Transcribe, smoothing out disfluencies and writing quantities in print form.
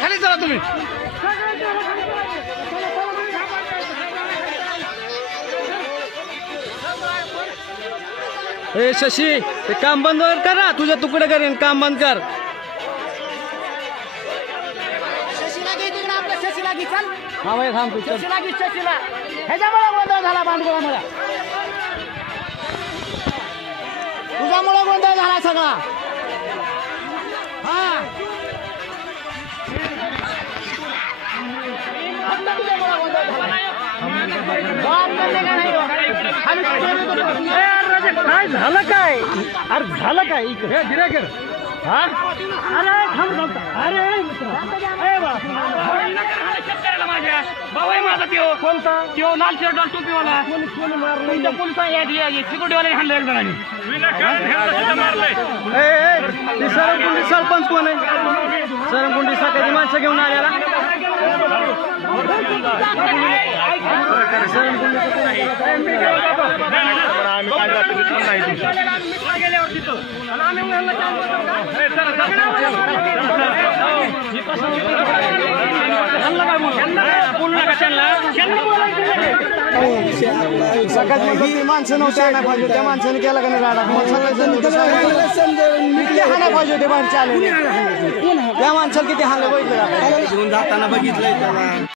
खाली चला तुम्ही. ए शशी ते काम बंद कर ना, तुझ्या तुकडे करेन, काम बंद कर. शशीला घे तिकडे, आपल्या शशीला घे. चल हा भाई थांब तू. शशीला घे, शशीला. ह्याच्यामुळे गोंधळ झाला भांडवलामुळे, तुझ्यामुळे गोंधळ झाला सगळा. हा काय झालं काय? अरे झालं काय? इकडे गिरायकर. हा अरे थांब थांब. अरे भाऊ आहे माझा त्यो. कोणता? त्यो लाल शर्ट लाल टोपीवाला. तुमच्या पोलिसांनी सिक्युरिटीवाल्याने हाणलं एक जणांनी. ते सरंकुंडी सरपंच कोण आहे? सरंकुंडी सकाळची माणसं घेऊन आल्याला. सकाळची माणसं नव्हती आणायला पाहिजे, त्या माणसाने केला का नाही राडा? हाणायला पाहिजे होते बाहेरचे आले. त्या माणसाला किती हाणलं बघितलं, घेऊन जाताना बघितलंय त्याला.